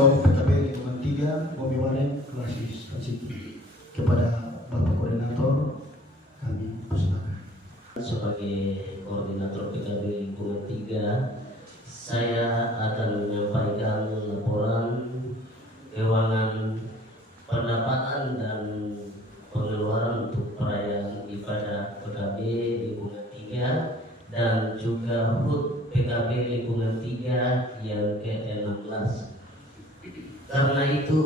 Koordinator PKB Lingkungan 3 Bobi Wanen Klasis Pasiki. Kepada Bapak Koordinator kami persilakan. Sebagai Koordinator PKB Lingkungan 3, saya akan menyampaikan laporan keuangan pendapatan dan pengeluaran untuk perayaan ibadah PKB Lingkungan 3 dan juga HUT PKB Lingkungan 3 yang ke-16. Karena itu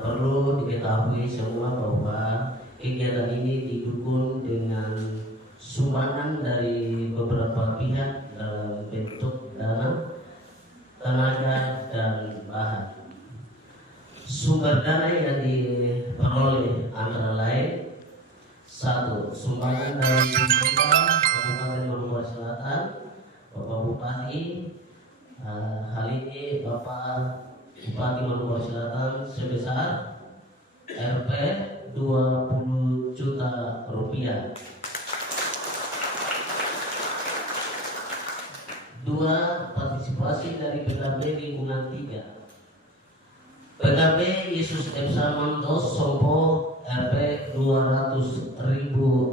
perlu diketahui semua bahwa kegiatan ini didukung dengan sumbangan dari beberapa pihak dalam bentuk dana, tenaga, dan bahan. Sumber dana yang diperoleh antara lain: 1. Sumbangan dari pemerintah Kabupaten Maluku Selatan, Bapak Bupati. Hal ini Bapak Bupati Maluku Selatan sebesar Rp 20 juta rupiah. 2. Partisipasi dari PKB Lingkungan 3. PKB Yesus F. Samantos Sompo Rp 200.000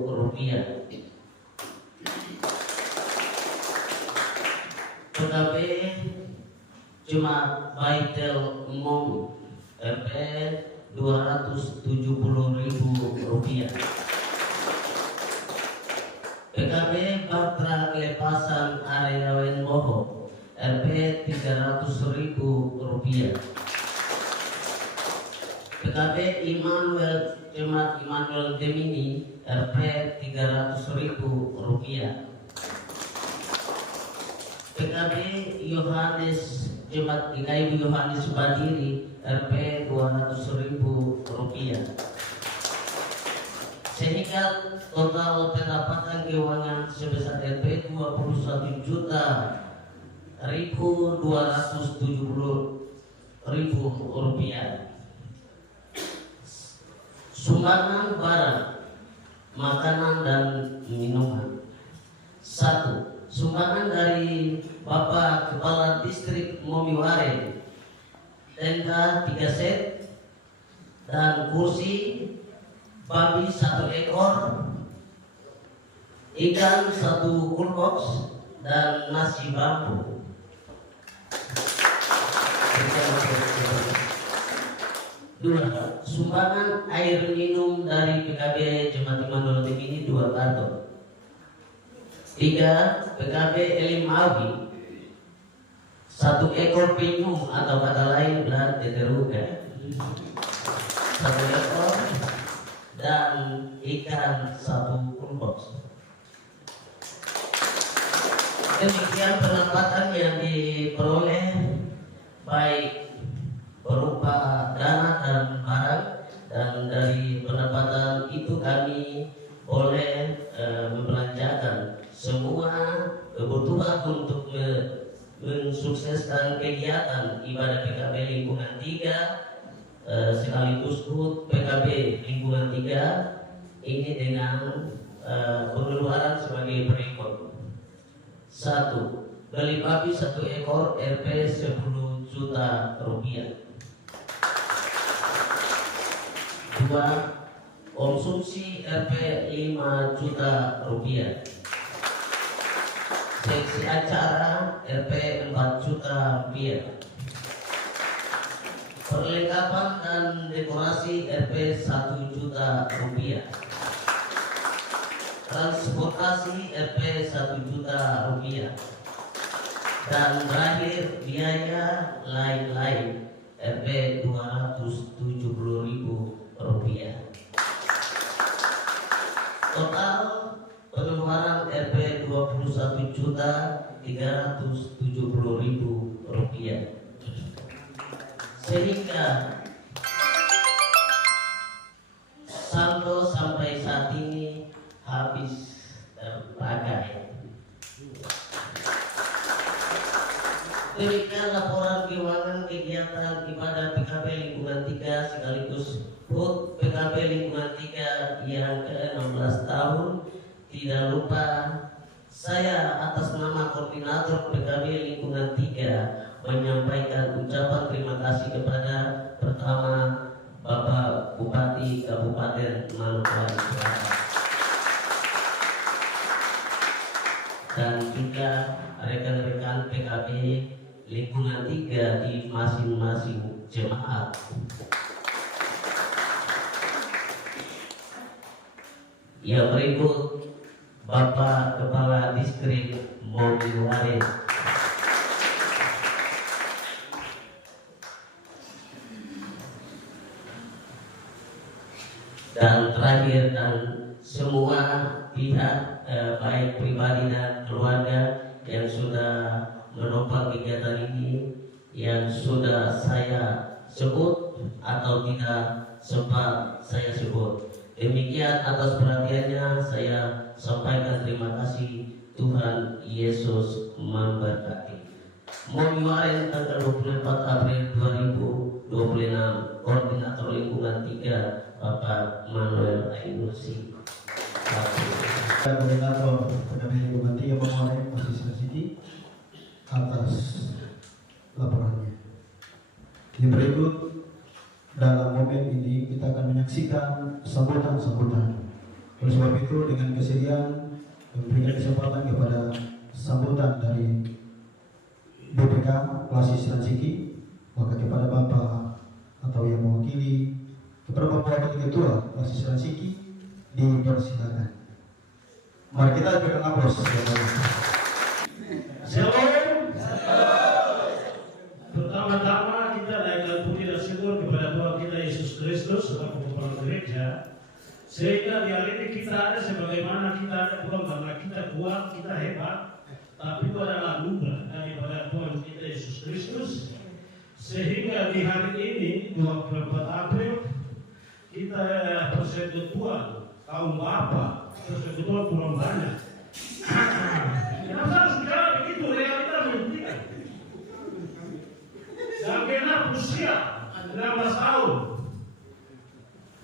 rupiah. PKB Jemaat Baitul Umum Rp 270.000 rupiah. PKB Batra Lepasan Area Wenboho Rp 300.000 rupiah. PKB Immanuel Jemaat Immanuel Gemini Rp 300.000 rupiah. PKB Yohanes Jemaat GKI Yohanes Badiri Rp 200.000 rupiah. Sehingga total pendapatan keuangan sebesar Rp 21.270.000 rupiah. Sumbangan barang, makanan, dan minuman. 1. Sumbangan dari Bapak Kepala Distrik Momiwaren, tenda 3 set dan kursi, babi 1 ekor, ikan 1 coolbox, dan nasi bambu. Dua, sumbangan air minum dari PKB Jemaat Immanuel ini 2 karton. 3, PKB Elim Albi 1 ekor penyu atau kata lain berat teteruga 1 ekor, dan ikan 1 coolbox. Demikian pendapatan yang diperoleh baik berupa dana dan barang, dan dari pendapatan itu kami boleh membelanjakan semua kebutuhan untuk mensukseskan kegiatan ibadah PKB Lingkungan 3 sekaligus HUT PKB Lingkungan 3 ini dengan pengeluaran sebagai berikut. 1. Beli babi 1 ekor Rp 10 juta rupiah. 2. Konsumsi Rp 5 juta rupiah. Seksi acara Rp 4 juta rupiah. Perlengkapan dan dekorasi Rp 1 juta rupiah. Transportasi Rp 1 juta rupiah. Dan terakhir biaya lain-lain Rp 270.000 rupiah. Total pengeluaran Rp 21.370.000 rupiah. Sehingga saldo sampai saat ini habis terpakai. Demikian laporan keuangan kegiatan ibadah PKB Lingkungan 3 sekaligus HUT PKB Lingkungan 3 yang ke-16 tahun. Tidak lupa saya atas nama Koordinator PKB Lingkungan 3 menyampaikan ucapan terima kasih kepada pertama Bapak Bupati Kabupaten Manokwari Selatan dan juga rekan-rekan PKB lingkungan 3 di masing-masing jemaat. Yang berikut Bapak Kepala Distrik Mogiware. Dan terakhir, dan semua pihak baik pribadi dan keluarga yang sudah menopang kegiatan ini, yang sudah saya sebut atau tidak sempat saya sebut. Demikian atas perhatiannya, saya sampaikan terima kasih. Tuhan Yesus memberkati. Mogiware tanggal 24 April 2026, Koordinator Lingkungan 3 Bapak Manuel Ainusi. Koordinator PKB Lingkungan 3 Mogiware Posisi Siti atas laporannya. Yang berikut, dalam momen ini kita akan menyaksikan sambutan-sambutan. Oleh sebab itu, dengan kesediaan memberikan kesempatan kepada sambutan dari BPK Klasis Ransiki, maka kepada Bapak atau yang mewakili kepada Bapak Wakil Ketua Klasis Ransiki dipersilakan. Mari kita berikan aplaus. Shalom. Pertama-tama kita naikkan puji dan syukur kepada Tuhan kita Yesus Kristus selaku Kepala Gereja, sehingga di hari ini kita ada sebagaimana kita ada, bukan karena kita kuat, kita hebat, tapi itu adalah anugerah daripada Tuhan kita Yesus Kristus, sehingga di hari ini 24 April kita persekutuan kaum bapa, persekutuan kurang banyak. Kenapa harus bicara begitu? Realita membuktikan. Dan genap usia 16 tahun.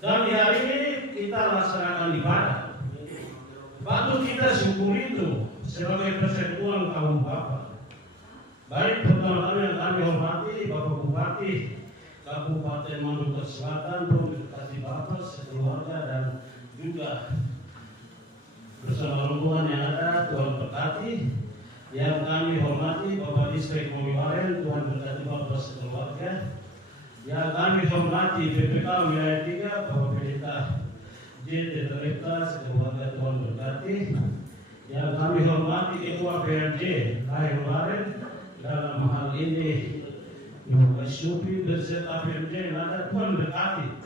Dan di hari ini kita laksanakan ibadah. Patut kita syukuri itu sebagai persekutuan kaum bapa. Baik pertama-tama yang kami hormati Bapak Bupati Kabupaten Maluku Selatan, Bupati Bapak sekeluarga dan juga bersama rombongan yang ada, Tuhan berkati. Yang kami hormati Bapak Distrik Mogiware, Tuhan berkati Bapak sekeluarga. Yang kami hormati BPK Wilayah 3, Bapak Pendeta JT Terlepta sekeluarga, Tuhan berkati. Yang kami hormati Ketua PRJ Lahir dalam hal ini Bapak Supi beserta PRJ yang ada, Tuhan berkati.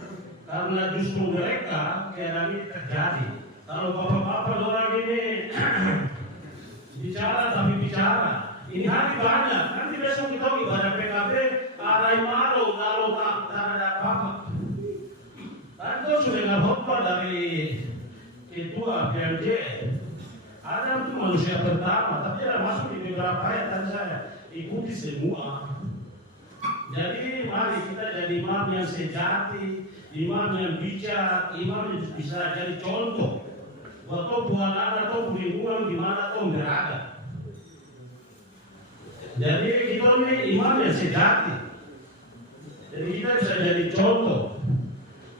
Karena justru mereka keadaan ini terjadi. Kalau bapak-bapak orang ini bicara tapi bicara, ini hari banyak. Nanti besok kita ibadah PKB, arai malu kalau tak ada apa-apa. Dan itu sudah khotbah dari ketua PRJ. Ada itu manusia pertama, tapi ada masuk di beberapa ayat dan saya ikuti semua. Jadi mari kita jadi imam yang sejati, imam yang bijak, imam yang bisa jadi contoh. Waktu bukan ada atau lingkungan di mana atau berada. Jadi kita ini imam yang sejati. Jadi kita bisa jadi contoh.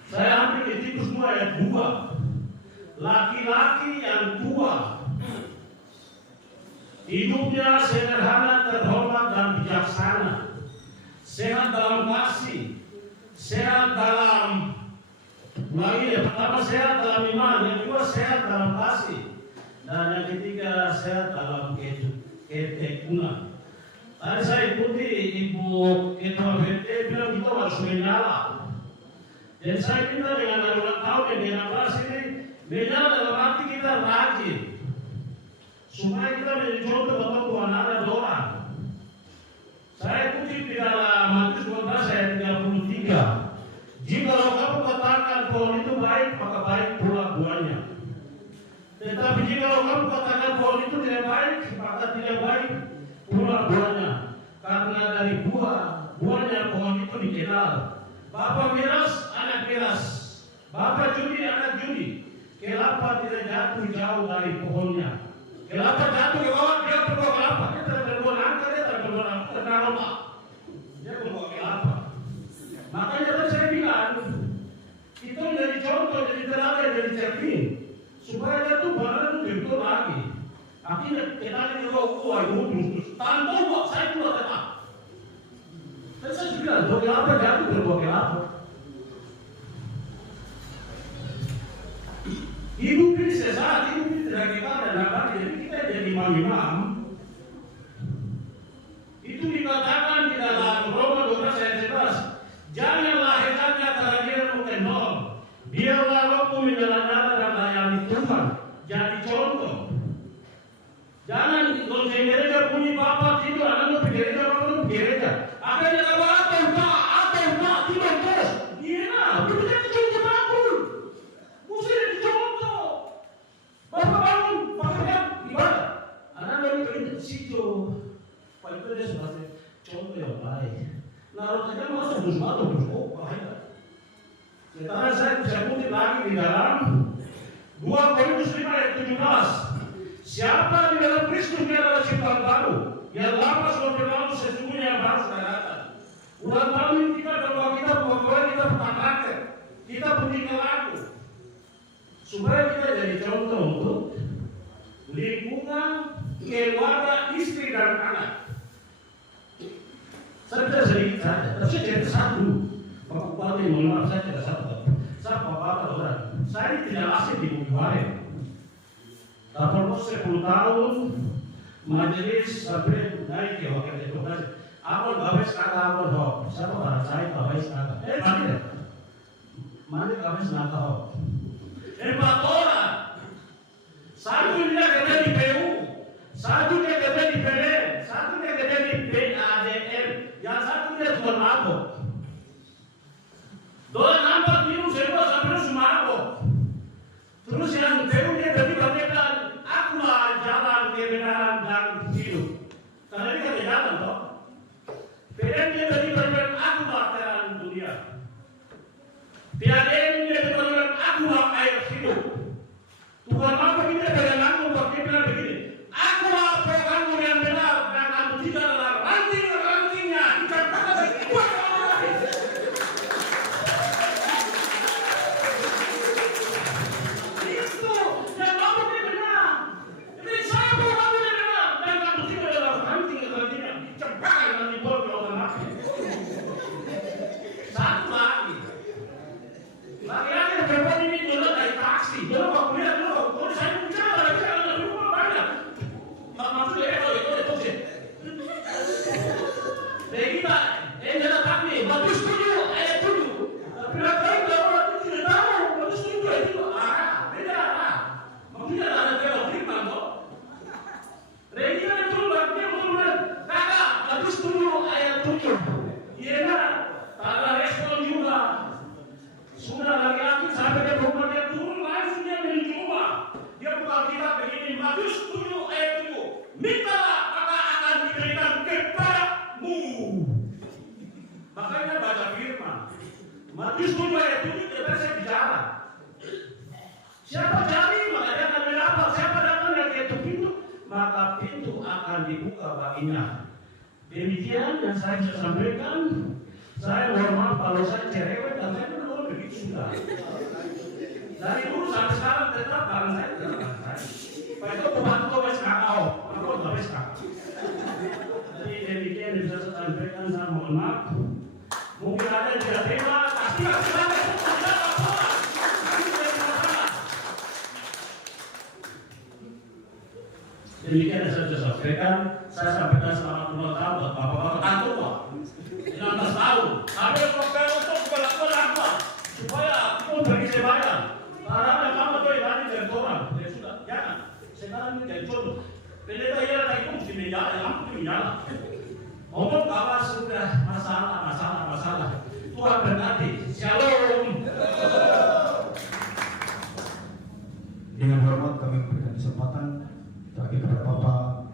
Saya ambil di Titus 2 ayat 2. Laki-laki yang tua, hidupnya sederhana, terhormat dan bijaksana, sehat dalam kasih, sehat dalam pertama sehat dalam iman, yang kedua sehat dalam kasih, dan yang ketiga sehat dalam ketekunan. Tadi saya ikuti Ibu Ketua BT bilang kita harus menyala. Dan saya minta dengan ulang tahun yang ke-16 ini, menyala dalam arti kita rajin, supaya kita menjadi contoh bahwa Tuhan ada doa. Saya ikuti di dalam Matius 12 ayat 33. Jika kamu katakan pohon itu baik, maka baik pula buahnya. Tetapi jika kamu katakan pohon itu tidak baik, maka tidak baik pula buahnya. Karena dari buahnya pohon itu dikenal. Bapak miras, anak miras. Bapak judi, anak judi. Kelapa tidak jatuh jauh dari pohonnya. Kelapa jatuh ke bawah, dia berbuah kelapa. Dia tidak berbuah nangka, dia tidak berbuah kenal Roma. Dia pembawa khilafah. Makanya tadi saya bilang, itu menjadi contoh, jadi teladan, jadi cermin, supaya dia tuh benar betul lagi. Akhirnya kita ini wah itu tanpa kok saya keluar tetap. Dan saya bilang, berbagai apa jatuh berbagai apa. Ibu pilih sesaat, ibu pilih tidak kita dan apa, jadi kita jadi imam-imam. Itu dikatakan di dalam Roma 12 ayat 11. Janganlah hendaknya terhadap mungkin nol. Biarlah rohmu menyala-nyala dan layani Tuhan. Jadi contoh. Jangan kalau saya gereja bunyi bapak tidur, anak mau pergi gereja, bapak mau pergi gereja. Akhirnya apa enggak, tidur terus. Iya, itu jadi contoh bangun. Mesti jadi contoh. Bapak bangun, bapak ibadah. Anak mau pergi di situ. Pak itu dia sebagai contoh yang baik. Nah, saja masa terus bahaya. Sekarang saya bisa kutip lagi di dalam 2 Korintus 5 ayat 17. Siapa di dalam Kristus dia adalah ciptaan baru. Yang lama sudah berlalu, sesungguhnya yang baru sudah datang. Ulang tahun kita bahwa kita petang rakyat. Kita tinggal laku. Supaya kita jadi contoh untuk lingkungan, keluarga, istri dan anak. Saya bisa sedikit saja, tapi saya cerita satu. Bapak Bupati, mohon maaf saya cerita satu. Saya bapak orang. Saya tidak asing di Bukit Waring. 10 tahun majelis sampai naik ke wakil demokrasi. Awal gawes kata awal hok. Siapa orang saya gawes kata? Mana gawes kata hok? 4 orang. Satu dia kerja di PU, satu dia kerja di PLN, satu dia kerja di PADM, yang satu dia jual mabok. Dolar nampak minum semua sampai semua mabok. Terus yang PU dia berkata, akulah jalan kebenaran dan hidup. Karena dia ada jalan toh. PDM dia berkata, akulah terang dunia. PADM dia berkata, akulah air hidup. Tuhan apa kita dengan aku waktu bilang begini, akulah programmu yang benar dan kamu tidak adalah ranting-rantingnya. Dikatakan itu yang kamu benar. Jadi saya programmu yang benar dan kamu tidak adalah ranting-rantingnya. Dicempakkan dan dibawa ke orang lain. Satu lagi. Lagi-lagi perempuan ini dulu naik taksi. Dulu waktu lihat dulu. Saya bicara lebih banyak. Maksudnya itu sih. Jadi kita, jangan kami, bagus setuju, ayat 7. Tapi lagi kalau itu tidak tahu, bagus setuju itu beda. Maksudnya ada teori firman kok. Jadi kita itu bagian betul-betul, kakak, bagus setuju, ayat 7. Iya kan? Ada respon juga. Sudah lagi-lagi sampai dia berubah dia turun langsung dia menuju rumah. Dia buka kitab begini, Matius 7 ayat 7. Mintalah maka akan diberikan kepadamu. Makanya baca firman. Matius 7 ayat 7 kita bisa bicara. Siapa cari maka dia akan mendapat. Siapa datang yang ketuk pintu maka pintu akan dibuka baginya. Demikian yang saya bisa sampaikan. Saya mohon maaf kalau saya cerewet dan saya belum begitu sudah. Dari dulu sampai sekarang tetap barang saya tetap barang saya. Pak itu pembantu wes kakao, aku nggak wes kakao. Jadi demikian yang bisa saya sampaikan, saya mohon maaf. Mungkin ada yang tidak terima, pasti silakan. Demikian yang saya bisa sampaikan. Saya sampaikan selamat ulang tahun buat bapak-bapak kantor Pak. 19 tahun. Sampai sampai untuk berlakukan apa? Supaya pun bagi saya bayar. Karena ada kamu tuh yang tadi dari orang. Ya sudah, jangan. Sekarang ini jadi contoh. Pendeta ia lagi pun mesti menyala, yang mesti menyala. Ngomong apa sudah masalah. Tuhan berkati. Shalom. Dengan hormat kami memberikan kesempatan bagi kepada Bapak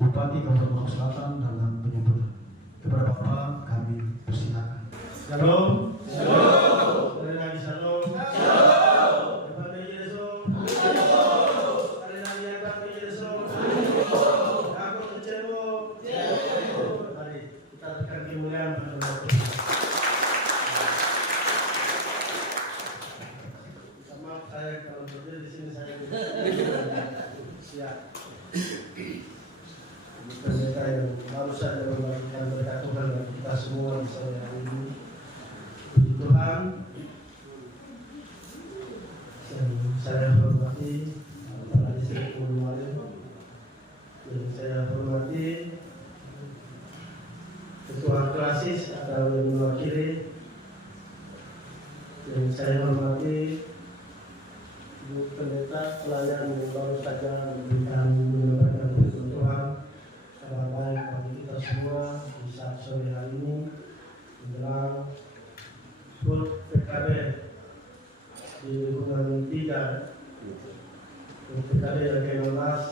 Bupati Kabupaten Lombok Selatan dalam penyambutan. Kepada Bapak kami persilakan. Shalom. Shalom. Sekali lagi shalom. Shalom. Kepada Yesus. Shalom. Sekali lagi yang tak Yesus. Shalom. Aku mencebo. Shalom. Mari. Ya. Pendeta yang baru saja membagikan berkat Tuhan bagi kita semua di sore hari ini. Puji Tuhan, yang saya hormati para distrik Uluwalen, yang saya hormati Ketua Klasis atau yang mewakili, yang saya hormati Ibu Pendeta pelayan yang baru saja memberikan menyampaikan firman Tuhan. Kabar baik bagi kita semua di saat sore hari ini menjelang HUT PKB di lingkungan 3 HUT PKB yang ke-16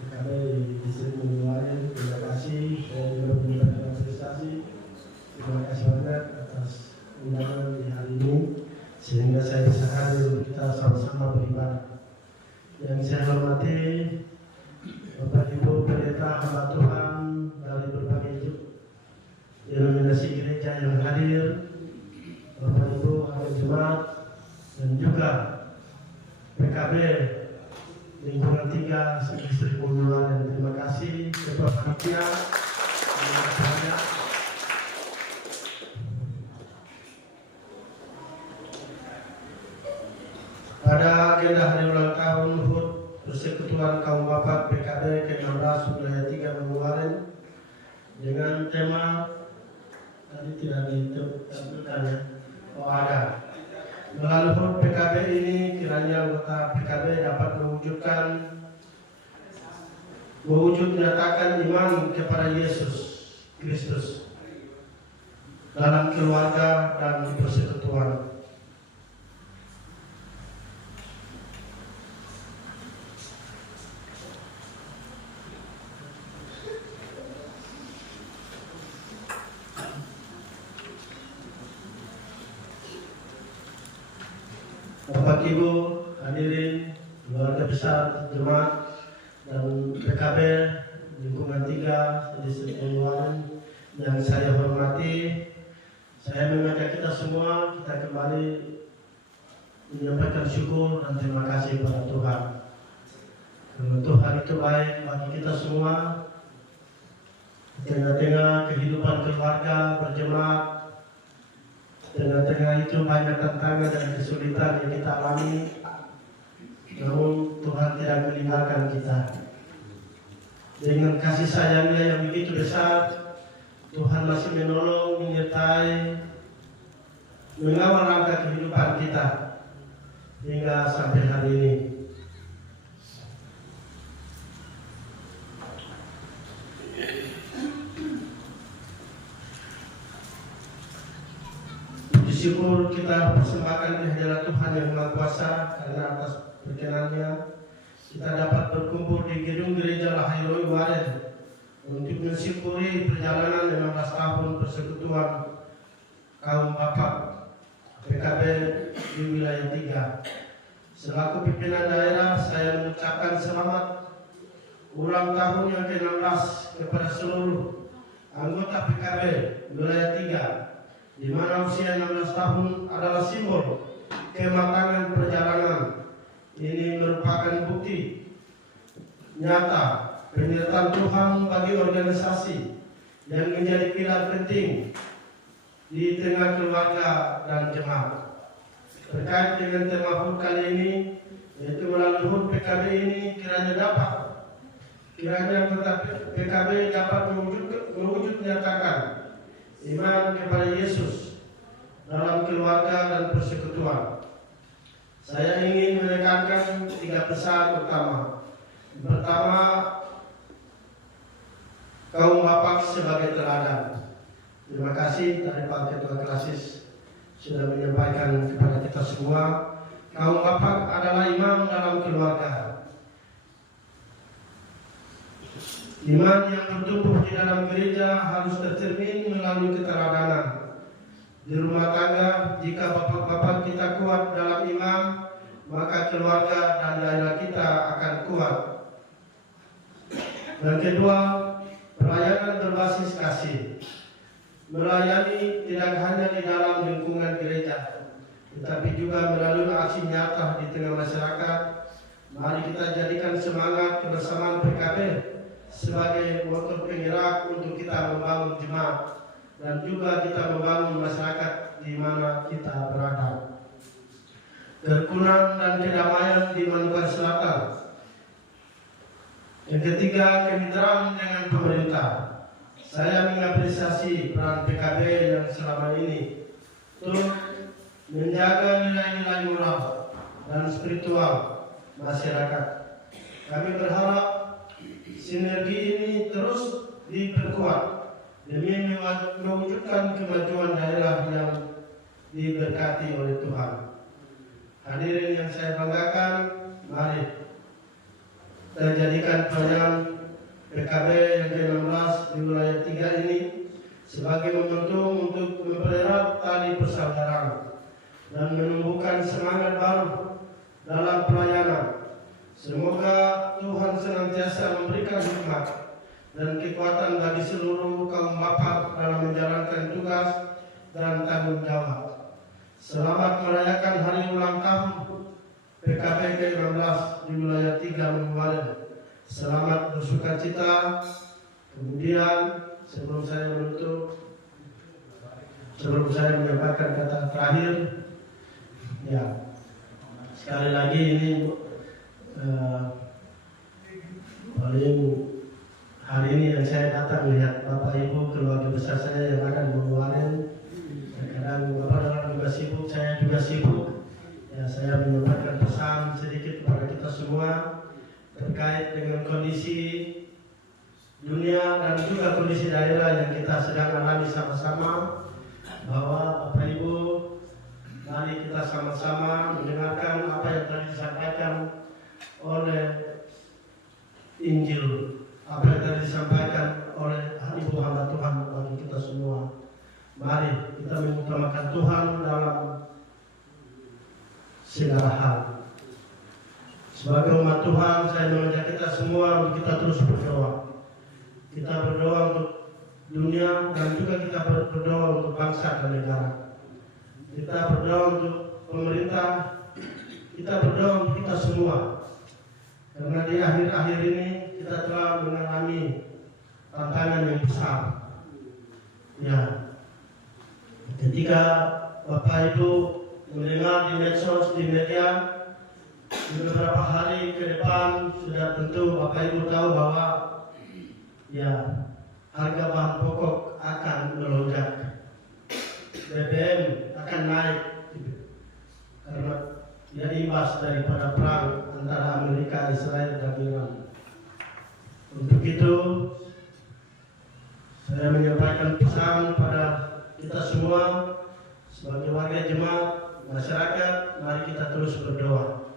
PKB di distrik Uluwalen. Terima kasih, saya juga mengucapkan apresiasi. Terima kasih banyak atas undangan di hari ini sehingga saya bisa hadir kita sama-sama beribadah. Yang saya hormati Bapak Ibu Pendeta hamba Tuhan dari berbagai denominasi gereja yang hadir, Bapak Ibu ahli jemaat dan juga PKB lingkungan 3 distrik Uluwalen. Terima kasih Ketua Panitia. Terima kasih banyak. Pada agenda hari ulang tahun HUT Persekutuan Kaum Bapak PKB ke-16 wilayah 3 Uluwalen dengan tema tadi tidak ditampilkan ya. Oh ada. Melalui HUT PKB ini kiranya anggota PKB dapat menyatakan iman kepada Yesus Kristus dalam keluarga dan di persekutuan. Bapak Ibu hadirin keluarga besar jemaat dan PKB lingkungan 3 distrik Uluwalen yang saya hormati, saya mengajak kita semua kita kembali menyampaikan syukur dan terima kasih kepada Tuhan. Karena Tuhan itu baik bagi kita semua. Di tengah-tengah kehidupan keluarga berjemaat, tengah-tengah itu banyak tantangan dan kesulitan yang kita alami, namun Tuhan tidak meninggalkan kita. Dengan kasih sayangnya yang begitu besar, Tuhan masih menolong, menyertai, mengawal langkah kehidupan kita hingga sampai hari ini. Syukur kita persembahkan di hadirat Tuhan yang Maha Kuasa, karena atas perkenannya kita dapat berkumpul di gedung gereja Lahai-Roi Waren untuk mensyukuri perjalanan 15 tahun persekutuan kaum bapak PKB di wilayah 3. Selaku pimpinan daerah, saya mengucapkan selamat ulang tahun yang ke-16 kepada seluruh anggota PKB wilayah 3, di mana usia 16 tahun adalah simbol kematangan perjalanan. Ini merupakan bukti nyata penyertaan Tuhan bagi organisasi yang menjadi pilar penting di tengah keluarga dan jemaat. Terkait dengan tema HUT kali ini, yaitu melalui HUT PKB ini kiranya anggota PKB dapat mewujud menyatakan iman kepada Yesus dalam keluarga dan persekutuan. Saya ingin menekankan 3 pesan utama. Pertama, kaum bapak sebagai teladan. Terima kasih dari Pak Ketua Klasis sudah menyampaikan kepada kita semua, kaum bapak adalah imam dalam keluarga. Iman yang bertumbuh di dalam gereja harus tercermin melalui keteladanan. Di rumah tangga, jika bapak-bapak kita kuat dalam iman, maka keluarga dan daerah kita akan kuat. Dan kedua, pelayanan berbasis kasih. Melayani tidak hanya di dalam lingkungan gereja, tetapi juga melalui aksi nyata di tengah masyarakat Mari kita jadikan semangat kebersamaan PKB sebagai motor penggerak untuk kita membangun jemaat dan juga kita membangun masyarakat di mana kita berada. Kerukunan dan kedamaian di Manukan Selatan. Yang ketiga, kemitraan dengan pemerintah. Saya mengapresiasi peran PKB yang selama ini turut menjaga nilai-nilai moral dan spiritual masyarakat. Kami berharap sinergi ini terus diperkuat demi mewujudkan kemajuan daerah yang diberkati oleh Tuhan. Hadirin yang saya banggakan, mari kita jadikan perayaan PKB yang ke-16 di wilayah 3 ini sebagai momentum untuk mempererat tali persaudaraan dan menumbuhkan semangat baru dalam pelayanan. Semoga Tuhan senantiasa memberikan hikmat dan kekuatan bagi seluruh kaum bapa dalam menjalankan tugas dan tanggung jawab. Selamat merayakan hari ulang tahun PKB ke-16 di wilayah 3 Manuwari. Selamat bersukacita. Kemudian sebelum saya menyampaikan kata terakhir, ya sekali lagi ini paling hari ini yang saya datang melihat Bapak Ibu keluarga besar saya yang ada di Manuwari. Kadang Bapak dalam juga sibuk, saya juga sibuk. Ya, saya menyampaikan pesan sedikit kepada kita semua terkait dengan kondisi dunia dan juga kondisi daerah yang kita sedang alami sama-sama, bahwa Bapak Ibu mari kita sama-sama mendengarkan apa yang telah disampaikan oleh Injil, apa yang telah disampaikan oleh Ibu hamba Tuhan bagi kita semua. Mari kita mengutamakan Tuhan dalam segala hal. Sebagai umat Tuhan, saya mengajak kita semua untuk kita terus berdoa. Kita berdoa untuk dunia dan juga kita berdoa untuk bangsa dan negara. Kita berdoa untuk pemerintah, kita berdoa untuk kita semua. Karena di akhir-akhir ini kita telah mengalami tantangan yang besar. Ya, ketika Bapak Ibu mendengar di medsos, di media, di beberapa hari ke depan sudah tentu Bapak Ibu tahu bahwa ya harga bahan pokok akan melonjak, BBM akan naik karena dia imbas daripada perang antara Amerika, Israel dan Iran. Untuk itu saya menyampaikan pesan pada kita semua sebagai warga jemaat, masyarakat, mari kita terus berdoa.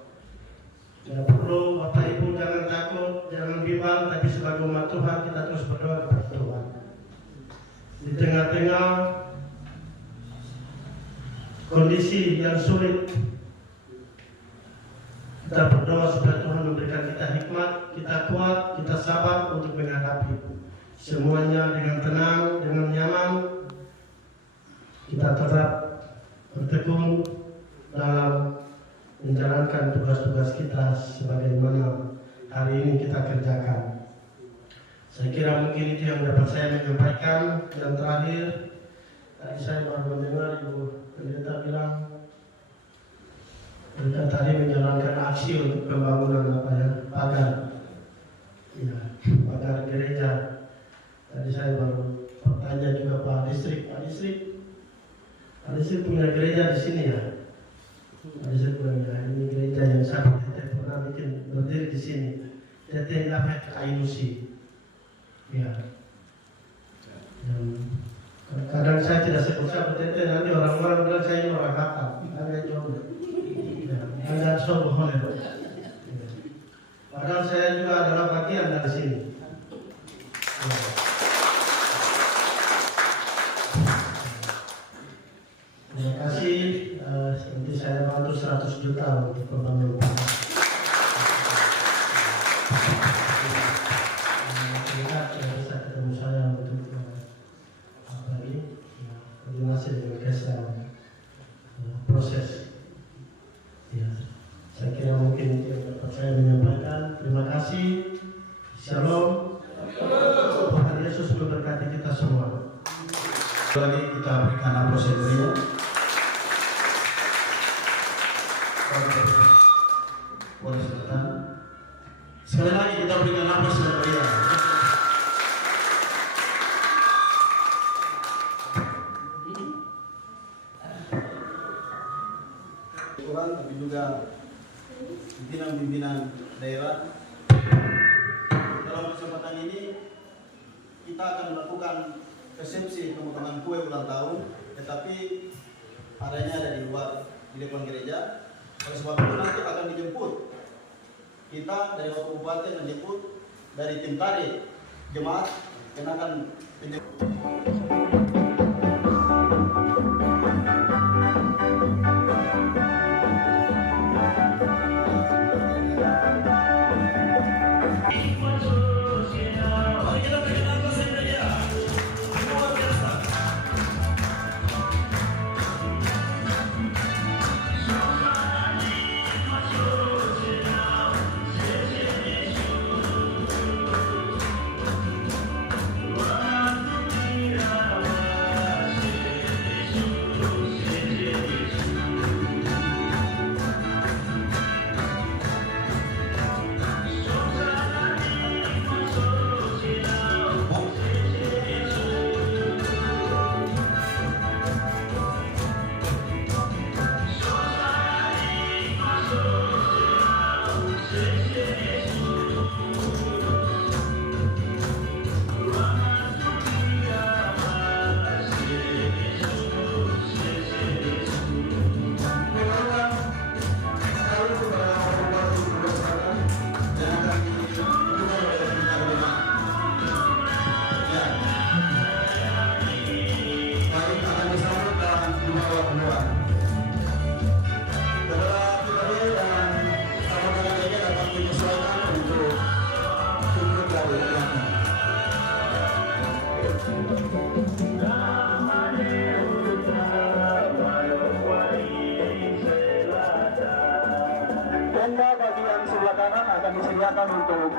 Tidak perlu Bapak Ibu jangan takut, jangan bimbang, tapi sebagai umat Tuhan kita terus berdoa kepada Tuhan. Di tengah-tengah kondisi yang sulit, kita berdoa supaya Tuhan memberikan kita hikmat, kita kuat, kita sabar untuk menghadapi semuanya dengan tenang, dengan nyaman. Kita tetap bertekun dalam menjalankan tugas-tugas kita sebagaimana hari ini kita kerjakan. Saya kira mungkin itu yang dapat saya menyampaikan. Yang terakhir, tadi saya baru mendengar Ibu Pendeta bilang mereka tadi menjalankan aksi untuk pembangunan pagar, ya, pagar gereja. Tadi saya baru bertanya juga Pak Distrik punya gereja di sini ya. Distrik punya ini gereja yang saya pernah bikin berdiri di sini. Teteh Lafet Ainusi. Ya. Dan kadang saya tidak sebut teteh, nanti orang-orang bilang saya ini orang Batak. Agak jauh. Ada solo honer. Padahal saya juga adalah bagian dari sini. Terima kasih. Nanti saya bantu 100 juta untuk pembangunan. Bisa ketemu saya untuk apa ini? Koordinasi dengan Kesra proses. Ya, saya kira mungkin itu yang dapat saya menyampaikan terima kasih. Shalom. Tuhan Yesus memberkati kita semua. Lagi kita berikan aplaus dulu. Boleh silakan. Sekali lagi kita berikan aplaus dan meriah. Tuhan, tapi juga pimpinan-pimpinan daerah. Dalam kesempatan ini kita akan melakukan resepsi pemotongan kue ulang tahun, tetapi adanya ada di luar di depan gereja. Oleh sebab itu nanti akan dijemput. Kita dari Wakil Bupati menjemput dari tim tari jemaat yang akan menjemput. Tenda bagian sebelah kanan akan disediakan untuk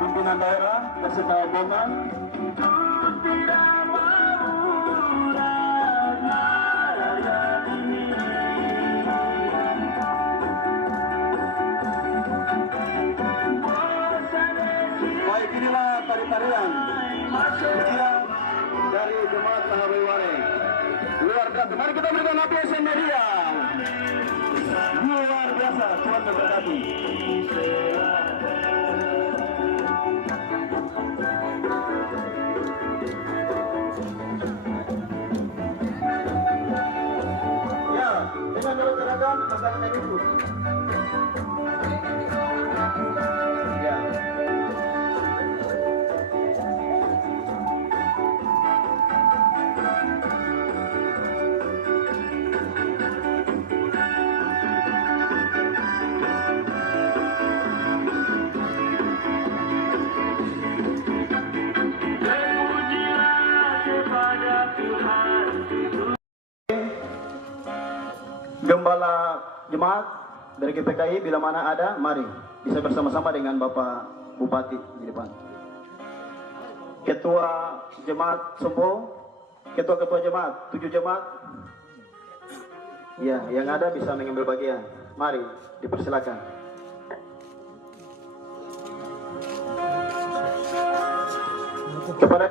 pimpinan daerah beserta rombongan. Baik, inilah tari-tarian pujian dari jemaat Sahabat luar biasa. Mari kita berikan aplaus yang meriah. Luar biasa, Tuhan memberkati. Ya, dengan seragam akan ikut. Ya. Gembala jemaat dari GPKI bila mana ada, mari bisa bersama-sama dengan Bapak Bupati di depan. Ketua Jemaat Sempo, ketua-ketua jemaat, 7 jemaat. Ya, yang ada bisa mengambil bagian. Mari dipersilakan. Kepada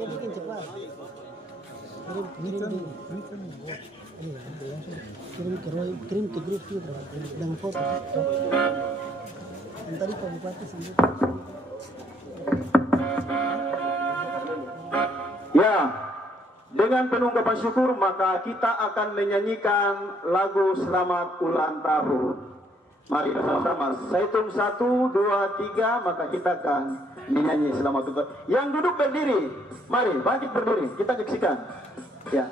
bikin cepat. Kirim ke grup juga dengan foto. Dan tadi Pak Bupati sambut. Ya, dengan penunggapan syukur maka kita akan menyanyikan lagu Selamat Ulang Tahun. Mari bersama-sama. Saya hitung 1, 2, 3 maka kita akan menyanyi Selamat Ulang Tahun. Yang duduk berdiri, mari bangkit berdiri. Kita saksikan. Ya.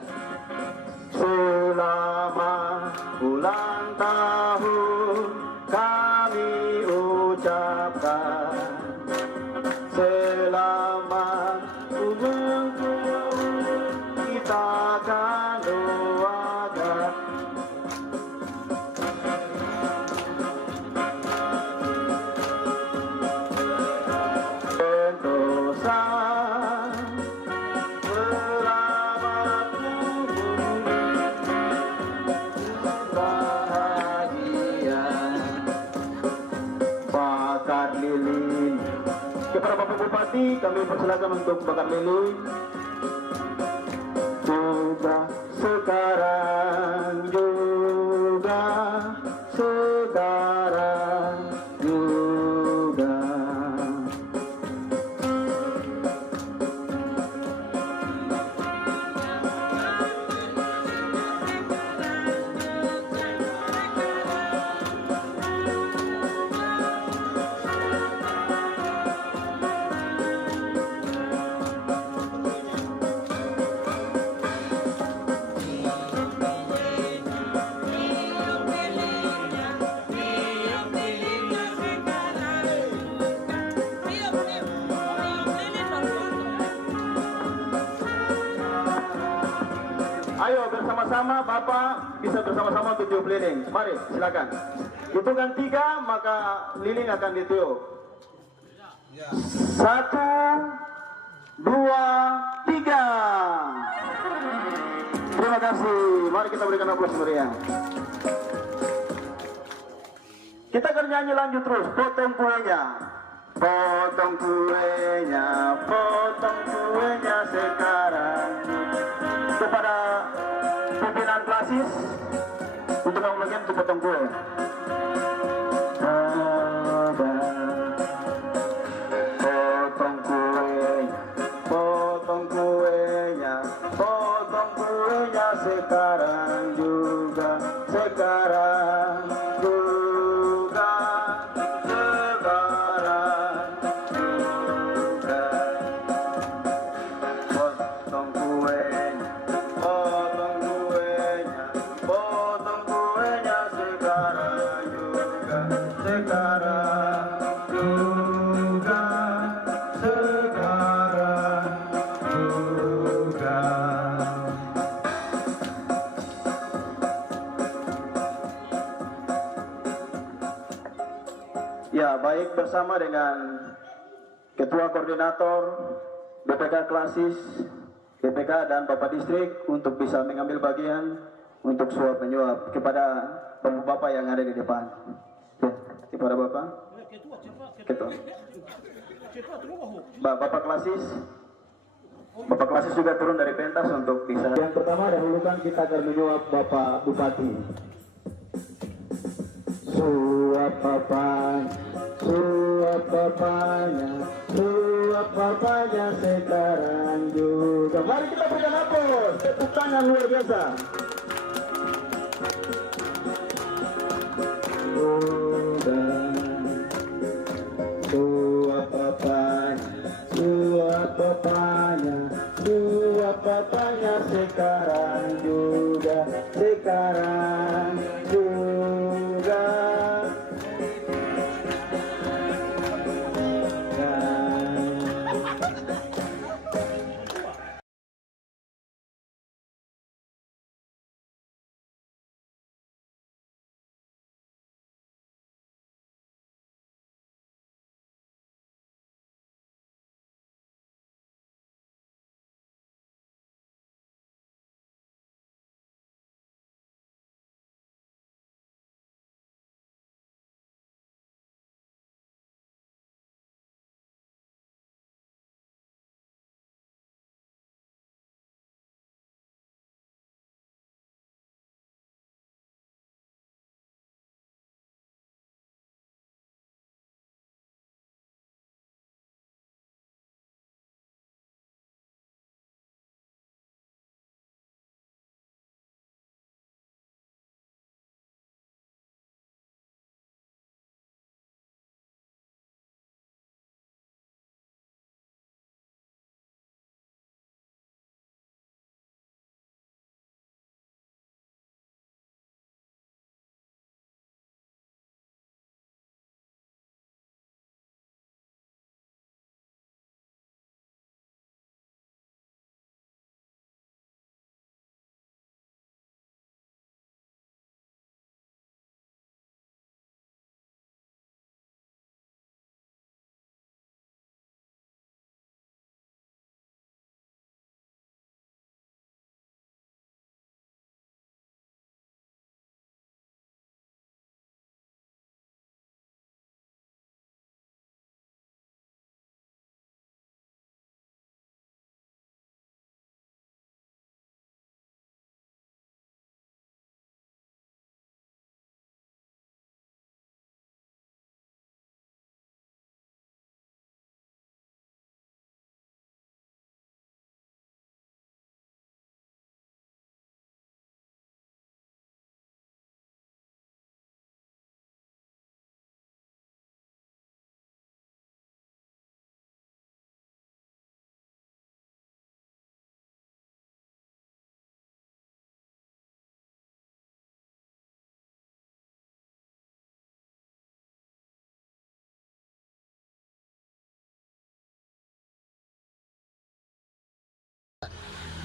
Selamat ulang tahun kami ucapkan. Selamat ulang tahun kita akan Bupati, kami persilakan untuk bakar lilin. Juga sekarang juga sekarang juga. Ayo bersama-sama, Bapak bisa bersama-sama untuk tiup lilin. Mari, silakan. Hitungan 3, maka lilin akan ditiup. 1, 2, 3. Terima kasih. Mari kita berikan aplaus meriah. Kita akan nyanyi lanjut terus. Potong kuenya. Potong kuenya, potong kuenya sekarang. Kepada pimpinan klasis untuk kamu bagian untuk potong kue. Potong kuenya, potong kuenya, potong kuenya sekarang juga, sekarang juga, sekarang juga. Potong kuenya, potong kuenya, potong kuenya sekarang juga, sekarang juga, sekarang juga. Ya, baik, bersama dengan Ketua Koordinator BPK Klasis, BPK dan Bapak Distrik untuk bisa mengambil bagian untuk suap menyuap kepada bapak-bapak yang ada di depan. Ya, kepada Bapak. Ketua. Bapak Klasis. Bapak Klasis juga turun dari pentas untuk bisa. Yang pertama dahulukan kita akan menyuap Bapak Bupati. Suap bapaknya, suap bapaknya sekarang juga. Mari kita berikan aplaus, tepuk tangan luar biasa. Suap bapaknya, suap bapaknya sekarang juga, sekarang juga.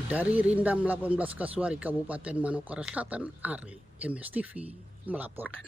Dari Rindam 18 Kasuari, Kabupaten Manokwari Selatan, Ari MSTV melaporkan.